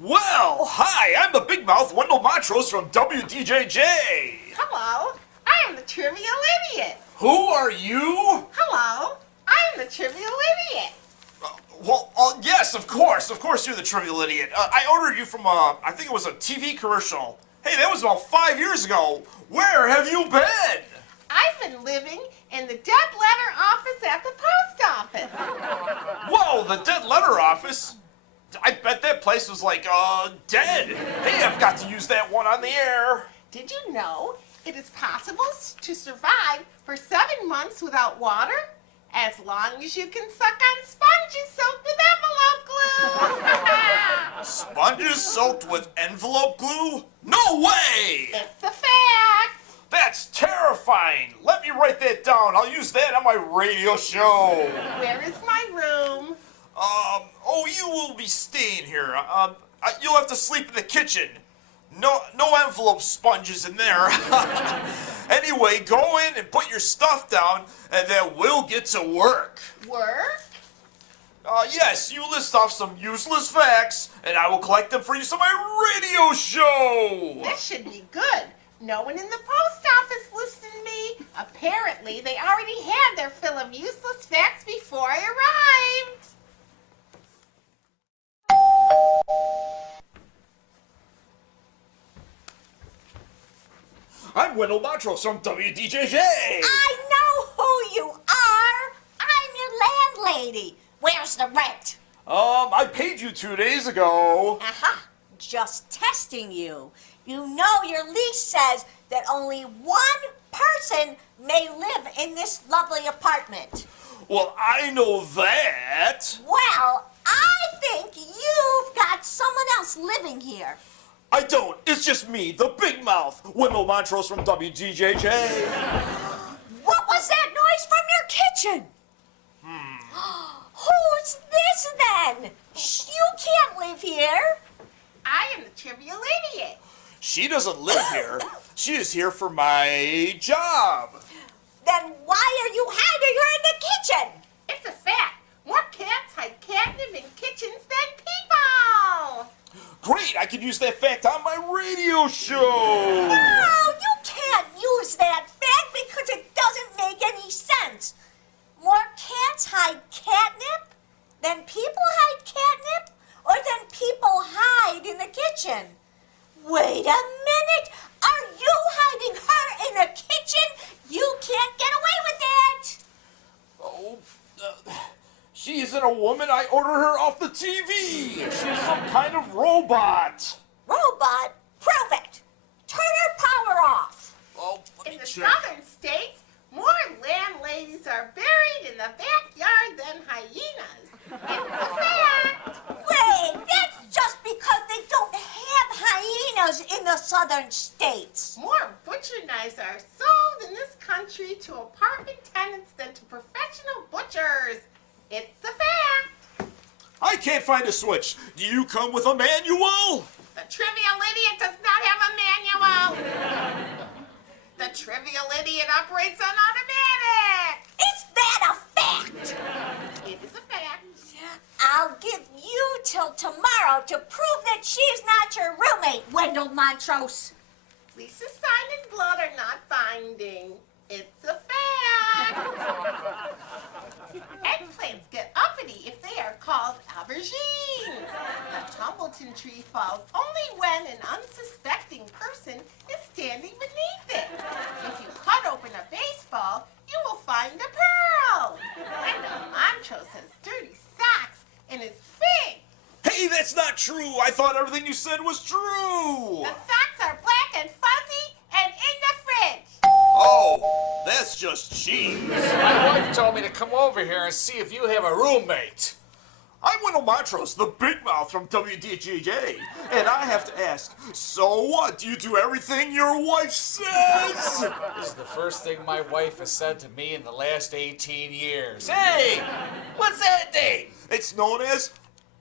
Well, hi, I'm the Big Mouth Wendell Montrose from WDJJ. Hello, I am the Trivial Idiot. Who are you? Hello, I am the Trivial Idiot. Yes, of course you're the Trivial Idiot. I ordered you from, I think it was a TV commercial. Hey, that was about 5 years ago. Where have you been? I've been living in the dead letter office at the post office. Whoa, the dead letter office? I bet that place was dead. Hey, I've got to use that one on the air. Did you know it is possible to survive for 7 months without water? As long as you can suck on sponges soaked with envelope glue. Sponges soaked with envelope glue? No way! It's a fact. That's terrifying. Let me write that down. I'll use that on my radio show. Where is my room? You will be staying here. You'll have to sleep in the kitchen. No envelope sponges in there. Anyway, go in and put your stuff down, and then we'll get to work. Work? Yes, you list off some useless facts, and I will collect them for use on my radio show. This should be good. No one in the post office listened to me. Apparently, they already had their fill of useless facts before I arrived. I'm Wendell Montrose from WDJJ. I know who you are. I'm your landlady. Where's the rent? I paid you 2 days ago. Uh-huh. Just testing you. You know your lease says that only one person may live in this lovely apartment. Well, I know that. Well, I think you've got someone else living here. I don't. It's just me, the Big Mouth, Wendell Montrose from WDJJ. What was that noise from your kitchen? Who's this then? You can't live here. I am the Trivial Idiot. She doesn't live here. She is here for my job. Then why are you hiding her in the kitchen? It's a fact. More cats hide catnip in kitchens than people. Great, I could use that fact on my radio show. No, you can't use that fact because it doesn't make any sense. More cats hide catnip than people hide catnip, or than people hide in the kitchen. Wait a minute. Are you hiding her in the kitchen? You can't get away with it. She isn't a woman. I ordered her off the TV. She's some kind of robot. Robot, prove it. Turn her power off. Let In me the check. southern states, more landladies are buried in the backyard than hyenas. It's a fact. Wait, that's just because they don't have hyenas in the southern states. More butcher knives are sold in this country to apartment tenants than to professional butchers. It's a fact. I can't find a switch. Do you come with a manual? The Trivial Idiot does not have a manual. The Trivial Idiot operates on automatic. Is that a fact? It is a fact. I'll give you till tomorrow to prove that she's not your roommate, Wendell Montrose. Lisa's sign and blood are not binding. It's a fact. Eggplants get uppity if they are called aubergine. The Tumbleton tree falls only when an unsuspecting person is standing beneath it. If you cut open a baseball, you will find a pearl. Wendell Montrose has dirty socks in his feet. Hey, that's not true. I thought everything you said was true. The socks are black and fuzzy and in the fridge. Oh, that's just cheese. My wife told me to come over here and see if you have a roommate. I'm Wendell Montrose, the Big Mouth from WDJJ, and I have to ask, so what? Do you do everything your wife says? This is the first thing my wife has said to me in the last 18 years. Hey, what's that thing? It's known as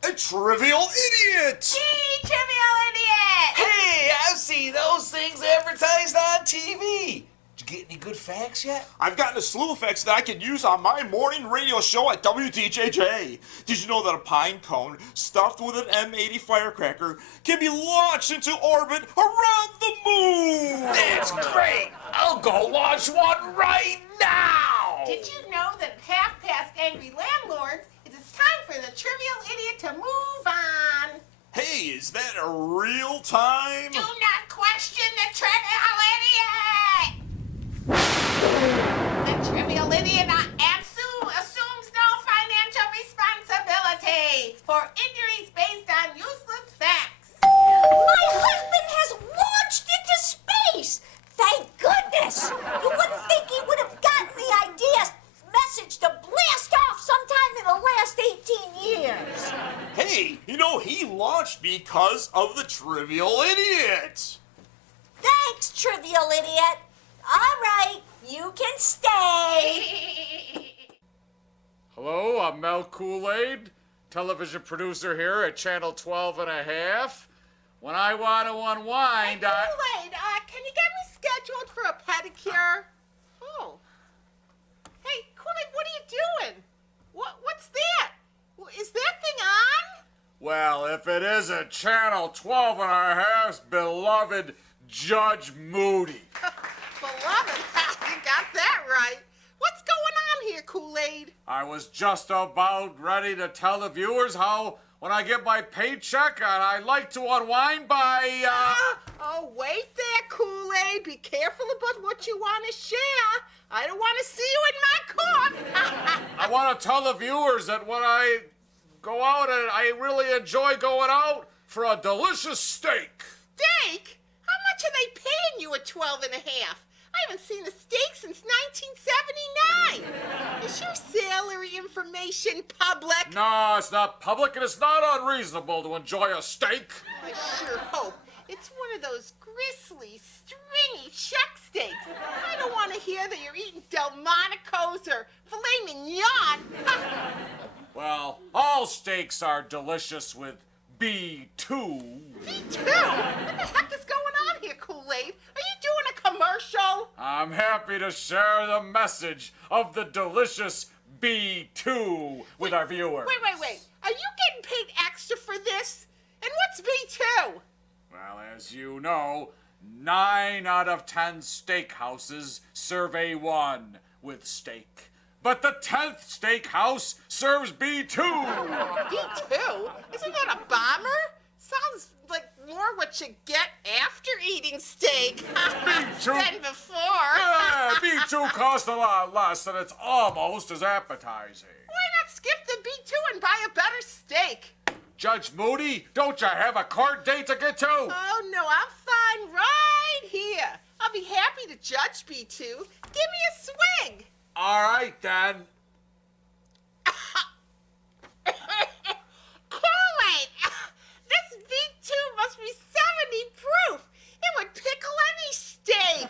a Trivial Idiot. Gee, Trivial Idiot! Hey, I've seen those things advertised on TV. Did Did you get any good facts yet? I've gotten a slew of facts that I could use on my morning radio show at WDJJ. Did you know that a pine cone stuffed with an M80 firecracker can be launched into orbit around the moon? That's great! I'll go launch one right now! Did you know that at half past Angry Landlords, it is time for the Trivial Idiot to move on? Hey, is that a real time? Do not question the Trivial Idiot! The Trivial Idiot assumes no financial responsibility for injuries based on useless facts. My husband has launched into space! Thank goodness! You wouldn't think he would have gotten the message to blast off sometime in the last 18 years. Hey, you know, he launched because of the Trivial Idiot. Thanks, Trivial Idiot. All right, you can stay. Hello, I'm Mel Kool-Aid, television producer here at Channel 12 and a half. When I want to unwind, Kool-Aid, can you get me scheduled for a pedicure? Oh. Hey, Kool-Aid, what are you doing? What's that? Is that thing on? Well, if it isn't Channel 12 and a half's beloved Judge Moody. Beloved, you got that right. What's going on here, Kool-Aid? I was just about ready to tell the viewers how when I get my paycheck, I like to unwind by, Oh, wait there, Kool-Aid. Be careful about what you want to share. I don't want to see you in my court. I want to tell the viewers that when I go out, and I really enjoy going out for a delicious steak. Steak? How much are they paying you at 12 and a half? I haven't seen a steak since 1979. Is your salary information public? No, it's not public, and it's not unreasonable to enjoy a steak. I sure hope. It's one of those gristly, stringy chuck steaks. I don't want to hear that you're eating Delmonico's or filet mignon. Well, all steaks are delicious with B2. Me too. What the heck is going on here, Kool-Aid? Are you doing a commercial? I'm happy to share the message of the delicious B2 with our viewers. Wait. Are you getting paid extra for this? And what's B2? Well, as you know, 9 out of 10 steakhouses serve A1 with steak. But the 10th steakhouse serves B2. B2? Isn't that a bomber? Sounds like more what you get after eating steak B2. than before. Yeah, B2 costs a lot less, and it's almost as appetizing. Why not skip the B2 and buy a better steak? Judge Moody, don't you have a court date to get to? Oh, no, I'm fine right here. I'll be happy to judge B2. Give me a swig. All right, then. Kool-Aid! This V2 must be 70 proof. It would pickle any steak.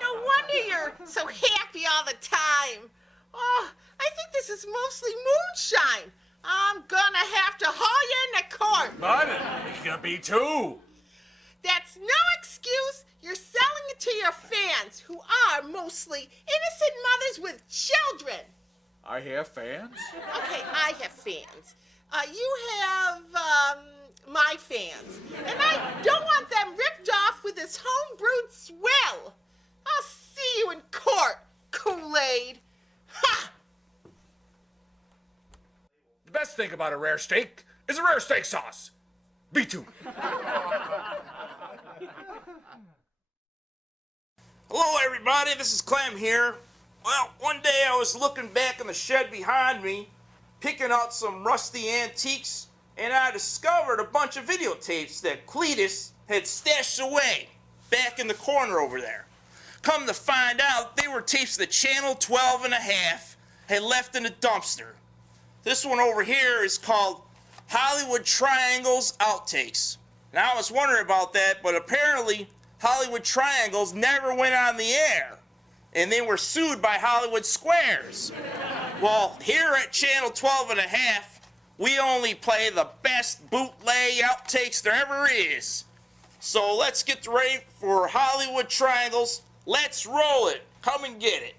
No wonder you're so happy all the time. Oh, I think this is mostly moonshine. I'm gonna have to haul you into court. But it's gonna be B2. That's no excuse. You're selling it to your fans, who are mostly innocent mothers with children. I have fans? Okay, I have fans. You have, my fans. And I don't want them ripped off with this homebrewed swill. I'll see you in court, Kool-Aid. Ha! The best thing about a rare steak is a rare steak sauce. B2. Hello, everybody. This is Clem here. Well, one day I was looking back in the shed behind me, picking out some rusty antiques, and I discovered a bunch of videotapes that Cletus had stashed away back in the corner over there. Come to find out, they were tapes that Channel 12 and a half had left in the dumpster. This one over here is called Hollywood Triangles Outtakes. Now, I was wondering about that, but apparently Hollywood Triangles never went on the air, and they were sued by Hollywood Squares. Well, here at Channel 12 and a half, we only play the best bootleg outtakes there ever is. So let's get ready for Hollywood Triangles Let's roll it. Come and get it.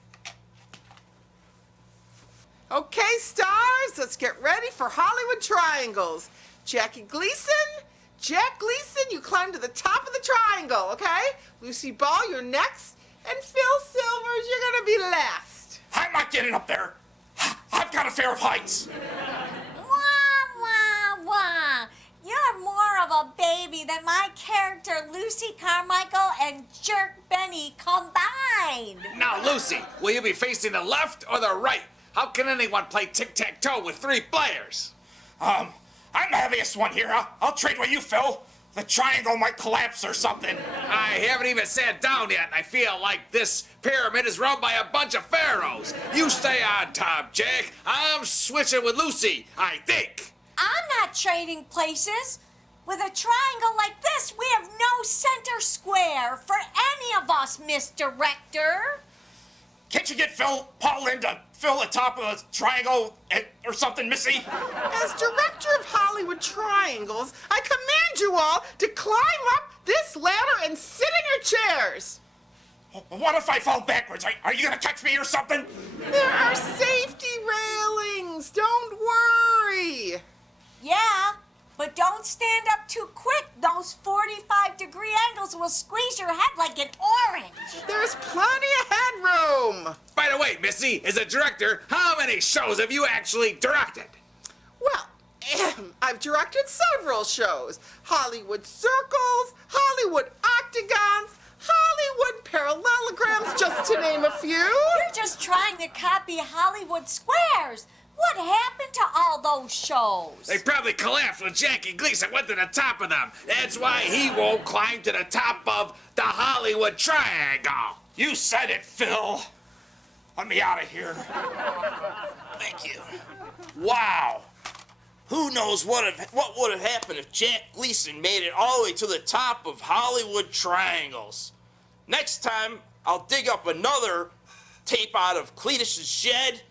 Okay, stars, let's get ready for Hollywood Triangles. Jackie Gleason, Jack Gleason, you climb to the top of the triangle, okay? Lucy Ball, you're next, and Phil Silvers, you're gonna be last. I'm not getting up there. I've got a fear of heights. Wah, wah, wah. You're more of a baby than my character Lucy Carmichael and Jerk Benny combined. Now, Lucy, will you be facing the left or the right? How can anyone play tic-tac-toe with 3 players? I'm the heaviest one here. I'll trade with you, Phil. The triangle might collapse or something. I haven't even sat down yet, and I feel like this pyramid is run by a bunch of pharaohs. You stay on top, Jack. I'm switching with Lucy, I think. I'm not trading places. With a triangle like this, we have no center square for any of us, Miss Director. Can't you get Paul in to fill the top of the triangle or something, Missy? As director of Hollywood Triangles, I command you all to climb up this ladder and sit in your chairs. What if I fall backwards? Are you gonna catch me or something? There are safety railings, don't worry. Yeah, but don't stand up too quick. Those 45-degree angles will squeeze your head like an orange. There's plenty of headroom. By the way, Missy, as a director, how many shows have you actually directed? Well, I've directed several shows. Hollywood Circles, Hollywood Octagons, Hollywood Parallelograms, just to name a few. You're just trying to copy Hollywood Squares. What happened to all those shows? They probably collapsed when Jackie Gleason went to the top of them. That's why he won't climb to the top of the Hollywood Triangle. You said it, Phil. Let me out of here. Thank you. Wow. Who knows what would have happened if Jack Gleason made it all the way to the top of Hollywood Triangles. Next time, I'll dig up another tape out of Cletus's shed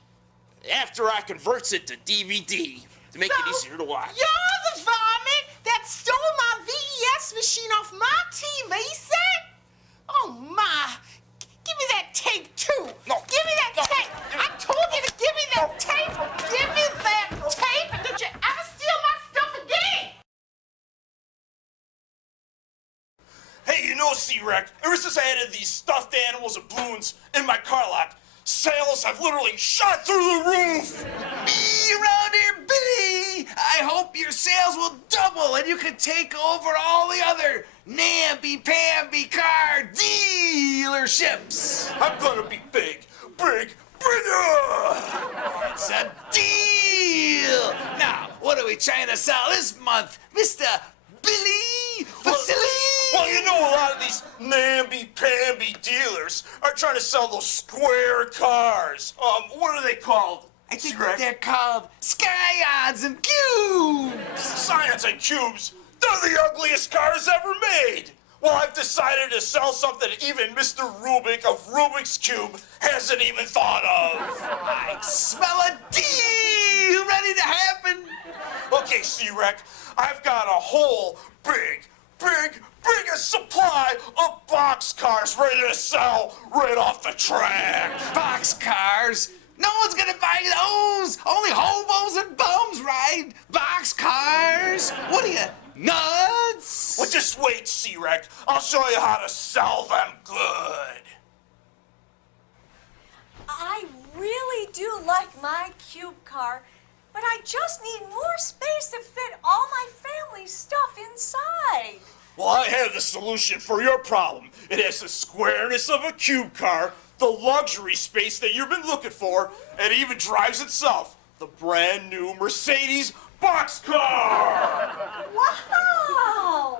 after I converts it to DVD to make it easier to watch. You're the varmint that stole my VES machine off my TV set? Oh, my. Give me that tape, too. No. Give me that tape. I told you to give me that tape. Give me that tape. And don't you ever steal my stuff again. Hey, you know, C-Rec, ever since I added these stuffed animals and balloons in my car lot, sales have literally shot through the roof. Me around here, Billy. I hope your sales will double and you can take over all the other namby-pamby car dealerships. I'm gonna be big, bigger. It's a deal. Now, what are we trying to sell this month, Mr. Billy Vasily? Well, you know, a lot of these namby-pamby dealers are trying to sell those square cars. What are they called? I think C-Rec? they're called Scions and Cubes. Science and Cubes. They're the ugliest cars ever made. Well, I've decided to sell something even Mr. Rubik of Rubik's Cube hasn't even thought of. I smell a deal ready to happen. Okay, C-Rec, I've got a whole biggest supply of box cars ready to sell right off the track. Box cars? No one's gonna buy those. Only hobos and bums ride box cars. What are you, nuts? Well, just wait, C-Rec. I'll show you how to sell them good. I really do like my cube car, but I just need more space to fit all my family's stuff inside. Well, I have the solution for your problem. It has the squareness of a cube car, the luxury space that you've been looking for, and even drives itself. The brand new Mercedes boxcar! Wow!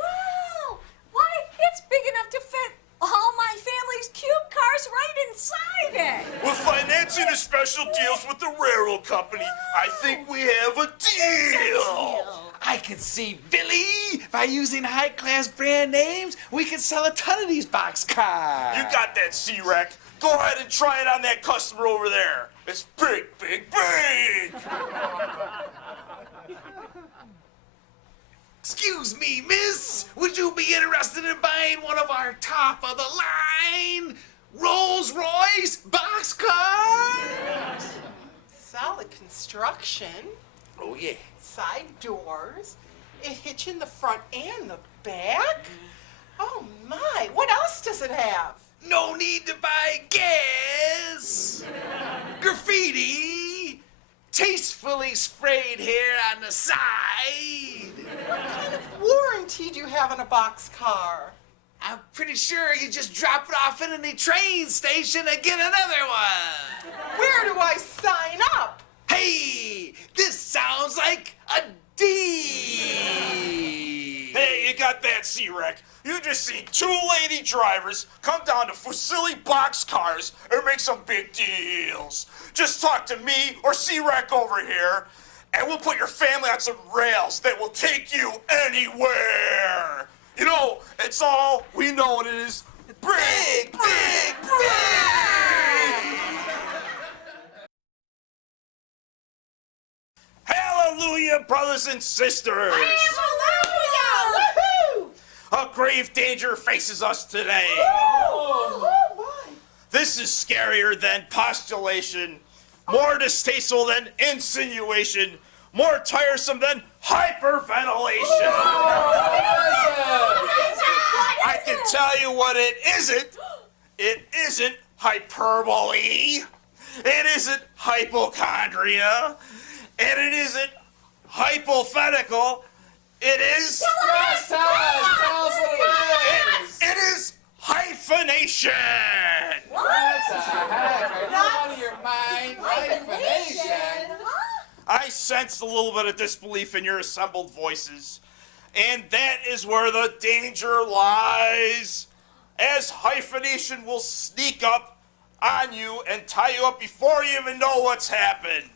Wow! Why, it's big enough to fit all my family's cube cars right inside it. With financing and special deals with the railroad company, I think we have a deal. I can see Billy. By using high-class brand names, we can sell a ton of these box cars. You got that, C-Rec. Go ahead and try it on that customer over there. It's big. Excuse Excuse me, miss. Would you be interested in buying one of our top-of-the-line Rolls-Royce boxcars? Solid construction, Oh, yeah. side doors, a hitch in the front and the back. Oh my, what else does it have? No need to buy gas. Graffiti. Tastefully sprayed here on the side. What kind of warranty do you have on a boxcar? I'm pretty sure you just drop it off in any train station and get another one. Where do I sign up? Hey, this sounds like a deal. Hey, you got that, C-Rec. You just seen two lady drivers come down to Fusilli Boxcars and make some big deals. Just talk to me or C-Rec over here, and we'll put your family on some rails that will take you anywhere. You know, it's all we know it is. Big, big, big! Hallelujah, brothers and sisters! Hallelujah! Woohoo! A grave danger faces us today. Oh my! This is scarier than postulation, more distasteful than insinuation, more tiresome than hyperventilation. I can tell you what it isn't. It isn't hyperbole. It isn't hypochondria. And it isn't hypothetical. It is... Yes, tell us what it is. It is hyphenation. What the heck? Are you out of your mind? Hyphenation. I sense a little bit of disbelief in your assembled voices. And that is where the danger lies. As hyphenation will sneak up on you and tie you up before you even know what's happened.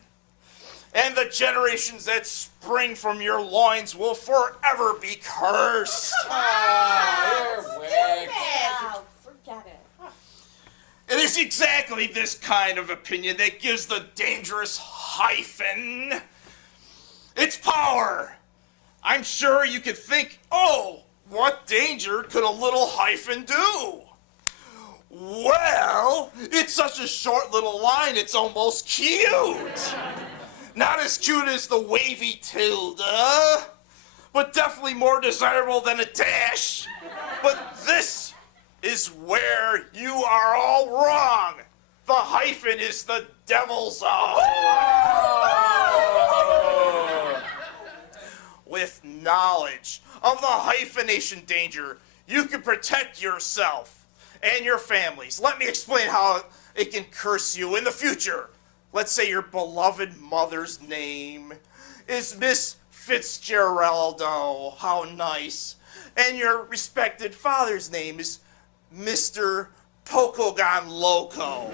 And the generations that spring from your loins will forever be cursed. You're wicked. Oh, forget it. It is exactly this kind of opinion that gives the dangerous hyphen its power. I'm sure you could think, oh, what danger could a little hyphen do? Well, it's such a short little line, it's almost cute. Not as cute as the wavy tilde, but definitely more desirable than a dash. But this is where you are all wrong. The hyphen is the devil's own. With knowledge of the hyphenation danger, you can protect yourself and your families. Let me explain how it can curse you in the future. Let's say your beloved mother's name is Miss Fitzgeraldo. How nice. And your respected father's name is Mr. Pocogon Loco.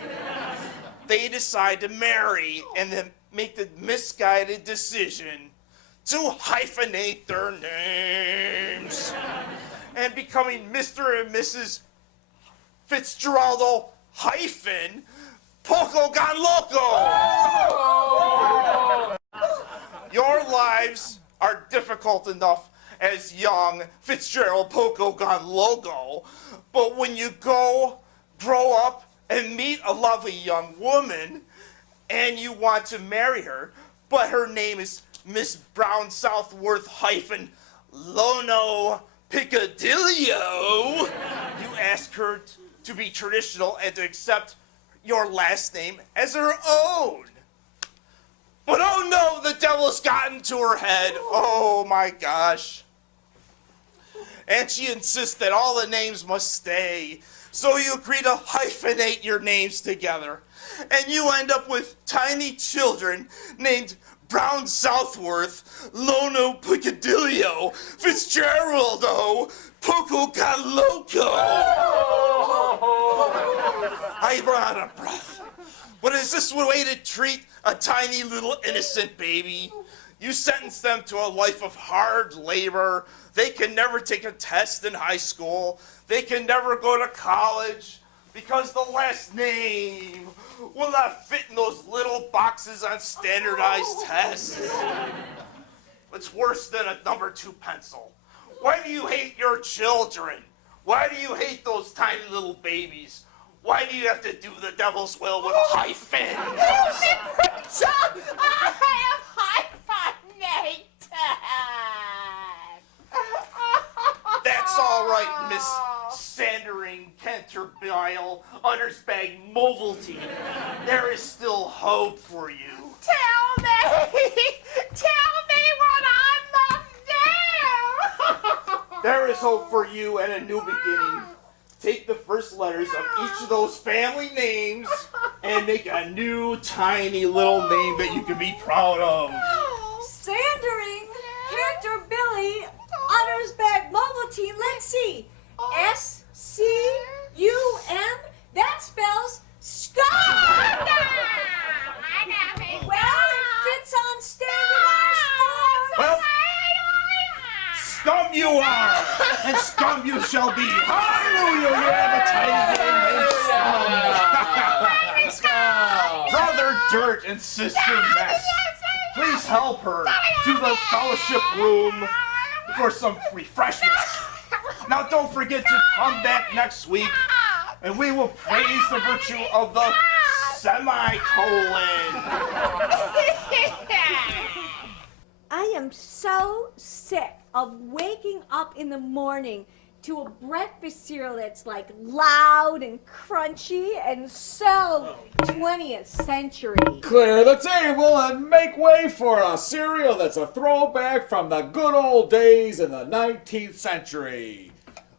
They decide to marry and then make the misguided decision to hyphenate their names. And becoming Mr. and Mrs. Fitzgeraldo hyphen Pocogon Loco. Your lives are difficult enough as young Fitzgerald Pocogon Logo, but when you grow up and meet a lovely young woman and you want to marry her, but her name is Miss Brown Southworth hyphen Lono Picadillo, you ask her to be traditional and to accept your last name as her own. But oh no, the devil's gotten to her head. Oh my gosh. And she insists that all the names must stay. So you agree to hyphenate your names together. And you end up with tiny children named Brown Southworth, Lono Picadillo, Fitzgeraldo, Pocogon Loco. I run out of breath. But is this the way to treat a tiny little innocent baby? You sentence them to a life of hard labor. They can never take a test in high school. They can never go to college because the last name will not fit in those little boxes on standardized tests. It's worse than a number 2 pencil. Why do you hate your children? Why do you hate those tiny little babies? Why do you have to do the devil's will with a hyphen? I am hyphenated. That's all right, Miss Sandering Canterville Undersbag Mobility. There is still hope for you. Tell me what I must do. There is hope for you and a new beginning. Take the first letters of each of those family names and make a new tiny little name that you can be proud of. Sandering, Canterbilly, Uttersbag Mobile Team. Let's see. SCUM. That spells scum. Well, it fits on standardized form. Well, scum you are, and scum you shall be. Hallelujah! You have a tiny name named Scum. Brother Dirt and Sister Mess, please help her to the fellowship room for some refreshments. Now, don't forget to come back next week, and we will praise the virtue of the semicolon. I am so sick of waking up in the morning to a breakfast cereal that's like loud and crunchy and so 20th century. Clear the table and make way for a cereal that's a throwback from the good old days in the 19th century.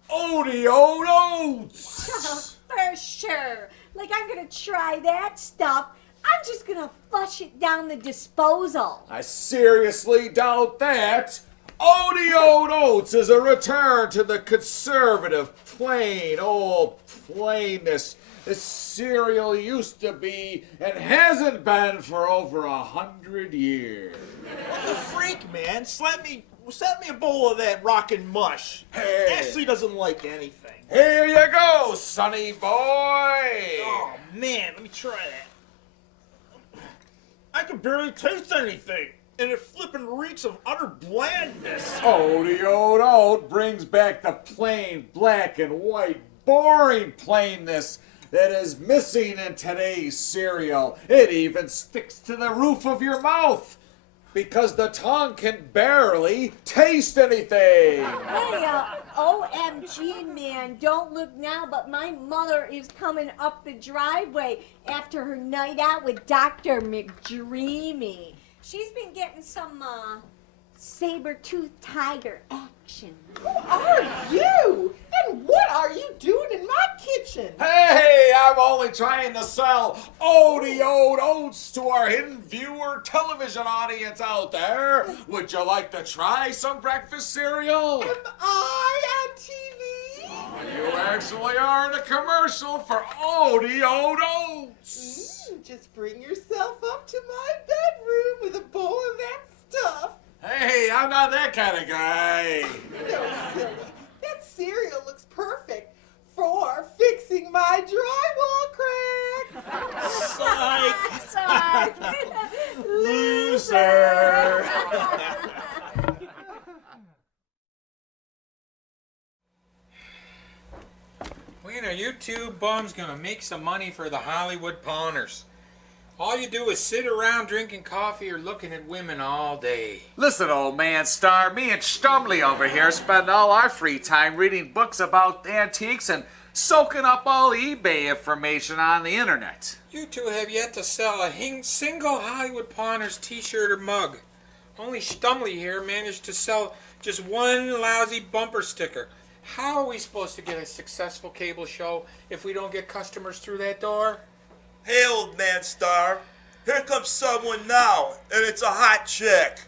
Oatio Oats! For sure. Like I'm gonna try that stuff. I'm just gonna flush it down the disposal. I seriously doubt that. Oatio Oats is a return to the conservative, plain old plainness this cereal used to be and hasn't been for over 100 years. What the freak, man? Send me a bowl of that rockin' mush. Hey. Ashley doesn't like anything. Here you go, sonny boy. Oh, man, let me try that. I can barely taste anything, and it flippin' reeks of utter blandness. Oatio Oat brings back the plain black and white boring plainness that is missing in today's cereal. It even sticks to the roof of your mouth because the tongue can barely taste anything. Hey, OMG, man, don't look now, but my mother is coming up the driveway after her night out with Dr. McDreamy. She's been getting some saber-toothed tiger action. Who are you? And what are you doing in my kitchen? Hey, I'm only trying to sell Oatio Oats to our hidden viewer television audience out there. Would you like to try some breakfast cereal? Am I on TV? You actually are in a commercial for Oatio Oats. Just bring yourself up to my bedroom with a bowl of that stuff. Hey, I'm not that kind of guy. No, silly. That cereal looks perfect for fixing my drywall crack. Psych! Psych. Loser! When are you two bums gonna make some money for the Hollywood pawners? All you do is sit around drinking coffee or looking at women all day. Listen, old man Star, me and Stumley over here spend all our free time reading books about antiques and soaking up all eBay information on the internet. You two have yet to sell a single Hollywood pawners t-shirt or mug. Only Stumley here managed to sell just one lousy bumper sticker. How are we supposed to get a successful cable show if we don't get customers through that door? Hey, old man Star. Here comes someone now, and it's a hot chick.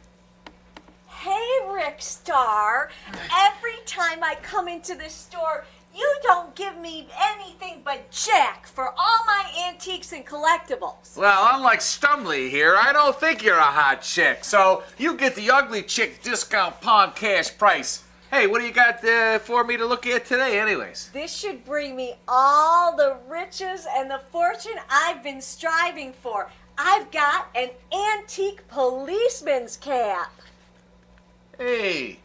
Hey, Rick Star. Every time I come into the store, you don't give me anything but jack for all my antiques and collectibles. Well, unlike Stumley here, I don't think you're a hot chick, so you get the ugly chick discount pawn cash price. Hey, what do you got for me to look at today anyways? This should bring me all the riches and the fortune I've been striving for. I've got an antique policeman's cap. Hey,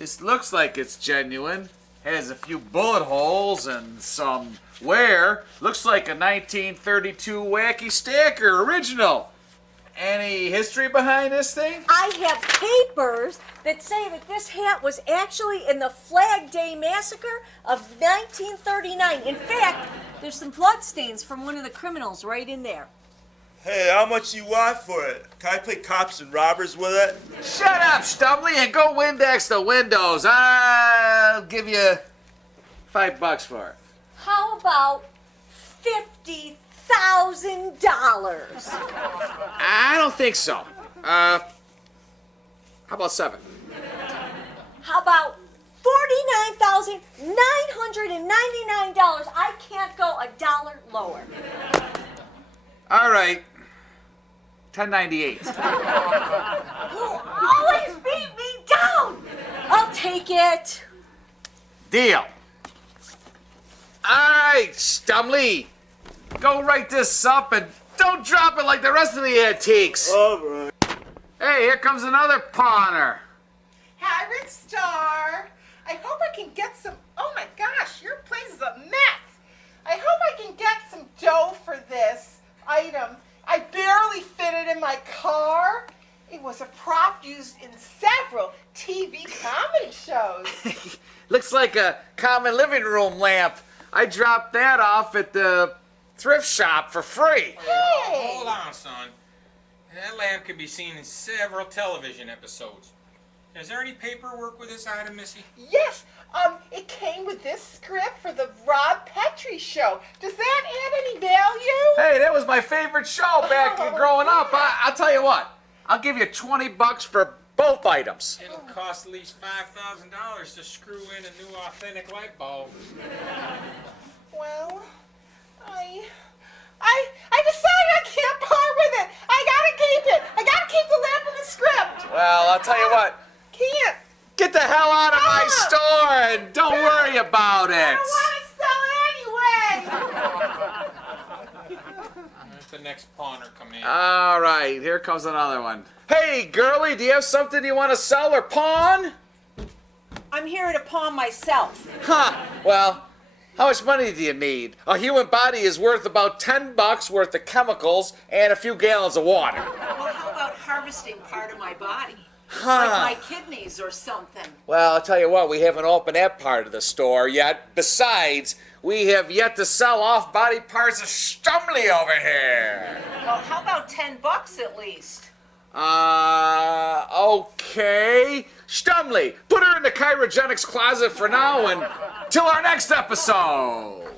This looks like it's genuine. Has a few bullet holes and some wear. Looks like a 1932 Wacky Stacker original. Any history behind this thing? I have papers that say that this hat was actually in the Flag Day Massacre of 1939. In fact, there's some blood stains from one of the criminals right in there. Hey, how much you want for it? Can I play cops and robbers with it? Shut up, Stumbly, and go Windex the windows. I'll give you $5 for it. How about $50,000? I don't think so. How about 7? How about $49,999? I can't go a dollar lower. All right. 1098. You always beat me down. I'll take it. Deal. All right, Stumbly. Go write this up and don't drop it like the rest of the antiques. All right. Hey, here comes another pawner. Hi, Rick Star. I hope I can get some. Oh my gosh, your place is a mess. I hope I can get some dough for this item. I barely fit it in my car. It was a prop used in several TV comedy shows. Looks like a common living room lamp. I dropped that off at the thrift shop for free. Hey! Hold on, son. That lamp can be seen in several television episodes. Is there any paperwork with this item, Missy? Yes, it came with this script for the Rob Petrie show. Does that add any value? Hey, that was my favorite show back growing up. I'll tell you what. I'll give you $20 for both items. It'll cost at least $5,000 to screw in a new authentic light bulb. Well, I decided I can't part with it. I gotta keep it. I gotta keep the lamp in the script. Well, I'll tell you what. Can't. Get the hell out of my Ah! store and don't worry about I it. want to sell it anyway. Let the next pawner come in. All right, here comes another one. Hey, girlie, do you have something you want to sell or pawn? I'm here to pawn myself. Huh, well, how much money do you need? A human body is worth about $10 worth of chemicals and a few gallons of water. Well, how about harvesting part of my body? Huh. Like my kidneys or something. Well, I'll tell you what, we haven't opened that part of the store yet. Besides, we have yet to sell off body parts of Stumbly over here. Well, how about $10 at least? Okay. Stumbly, put her in the cryogenics closet for now and till our next episode.